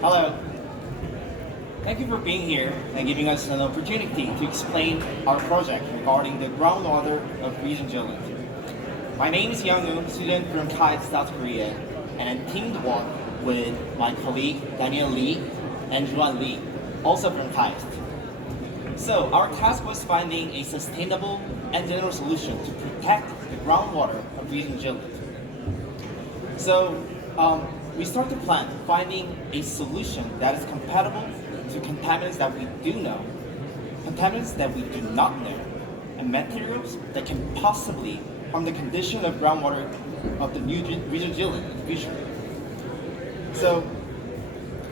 Hello. Thank you for being here and giving us an opportunity to explain our project regarding the groundwater of Region Jilin. My name is Young-woo, student from KAIST, South Korea, and I'm teamed up with my colleague Daniel Lee and Juan Lee, also from KAIST. So our task was finding a sustainable and general solution to protect the groundwater of Region Jilin. So we start to plan finding a solution that is compatible to contaminants that we do know, contaminants that we do not know, and materials that can possibly harm the condition of groundwater of the new Region Jilin in the future. So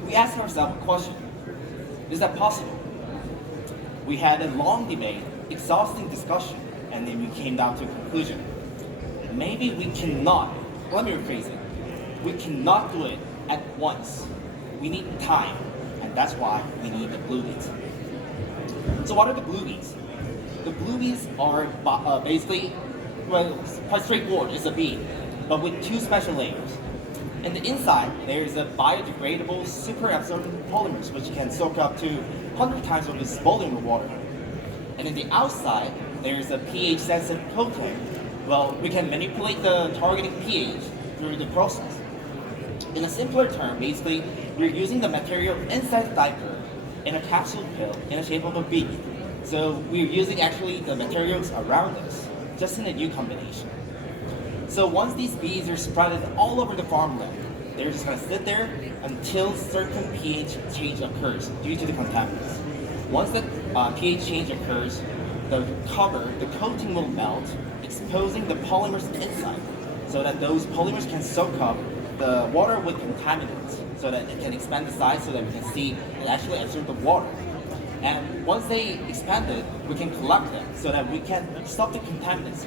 we asked ourselves a question: is that possible? We had a long debate, exhausting discussion, and then we came down to a conclusion. Maybe we cannot, let me rephrase it, we cannot do it at once. We need time, and that's why we need the blue beads. So what are the blue beads? The blue beads are basically, well, quite straightforward, it's a bead, but with two special layers. In the inside, there is a biodegradable super absorbent polymers which can soak up to 100 times of its volume of water. And in the outside, there is a pH sensitive coating. Well, we can manipulate the targeting pH through the process. In a simpler term, basically, we're using the material inside the diaper in a capsule pill in the shape of a bead. So we're using actually the materials around us, just in a new combination. So once these beads are spread all over the farmland, they're just going to sit there until certain pH change occurs due to the contaminants. Once the pH change occurs, the cover, the coating will melt, exposing the polymers inside, so that those polymers can soak up the water with contaminants, so that it can expand the size, so that we can see it actually absorb the water. And once they expand it, we can collect them, so that we can stop the contaminants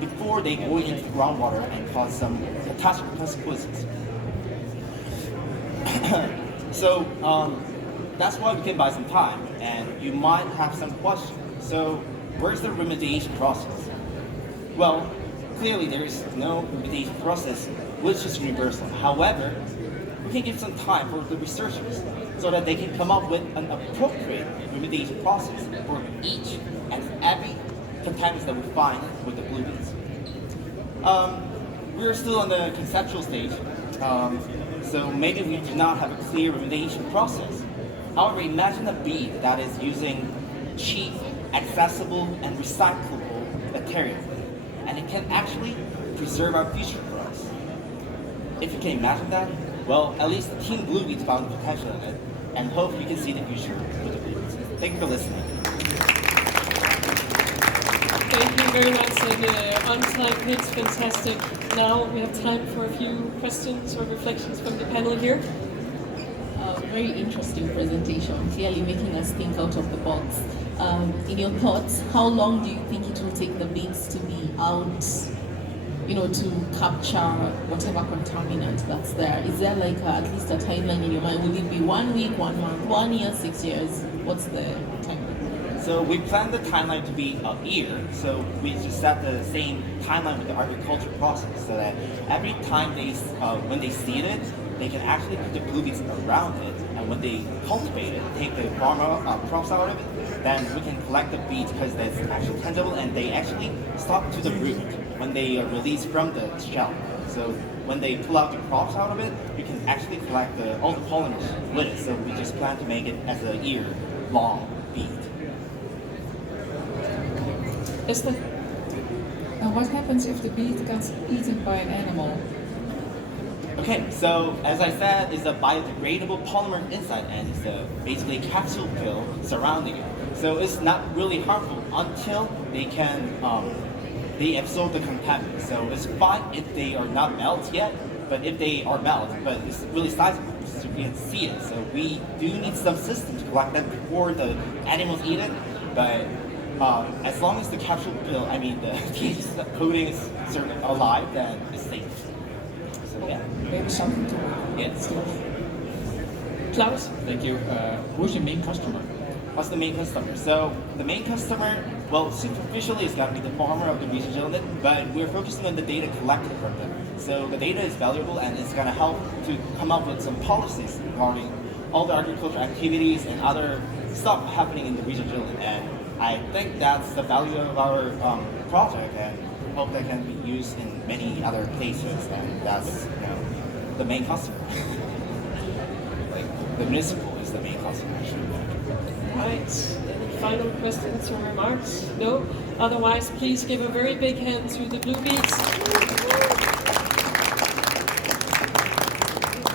before they go into the groundwater and cause some catastrophic consequences. So that's why we can buy some time, and you might have some questions. So where's the remediation process? Well, clearly there is no remediation process which is universal. However, we can give some time for the researchers so that they can come up with an appropriate remediation process for each and every contaminants that we find with the blue beads. We're still on the conceptual stage, so maybe we do not have a clear remediation process. However, imagine a bead that is using cheap, accessible, and recyclable material, and it can actually preserve our future for us. If you can imagine that, well, at least Team Blue Beads found the potential in it, and hope you can see the future with the blue beads. Thank you for listening. Thank you very much, and on-time pitch, fantastic. Now we have time for a few questions or reflections from the panel here. Very interesting presentation, clearly making us think out of the box. In your thoughts, how long do you think it will take the beads to be out, to capture whatever contaminant that's there? Is there like at least a timeline in your mind? Will it be 1 week, 1 month, 1 year, 6 years? What's the timeline? So we planned the timeline to be a year, so we just set the same timeline with the agriculture process, so that every time when they seed it, they can actually put the blue beads around it, and when they cultivate it, take the farmer crops out of it, then we can collect the beads because that's actually tangible, and they actually stop to the root when they are released from the shell. So when they pull out the crops out of it, you can actually collect all the polymers with it. So we just plan to make it as a year-long bead. Esther? What happens if the bead gets eaten by an animal? Okay, so as I said, it's a biodegradable polymer inside, and it's basically a capsule pill surrounding it. So it's not really harmful until they absorb the contaminants. So it's fine if they are not melted yet, but if they are melted, but it's really sizable, so you can see it. So we do need some system to collect them before the animals eat it, but as long as the capsule pill, the pH coating is alive, then it's safe. So yeah. Maybe something to Yes. Klaus? Thank you. Who's your main customer? What's the main customer? So the main customer, well, superficially, is going to be the farmer of the Region Jilin, but we're focusing on the data collected from them. So the data is valuable and it's going to help to come up with some policies regarding all the agricultural activities and other stuff happening in the region of Jilin. And I think that's the value of our project, and hope that can be used in many other places. And that's the main customer. Like the municipal is the main customer actually. Right. Any final questions or remarks? No? Otherwise, please give a very big hand to the Blue Beats.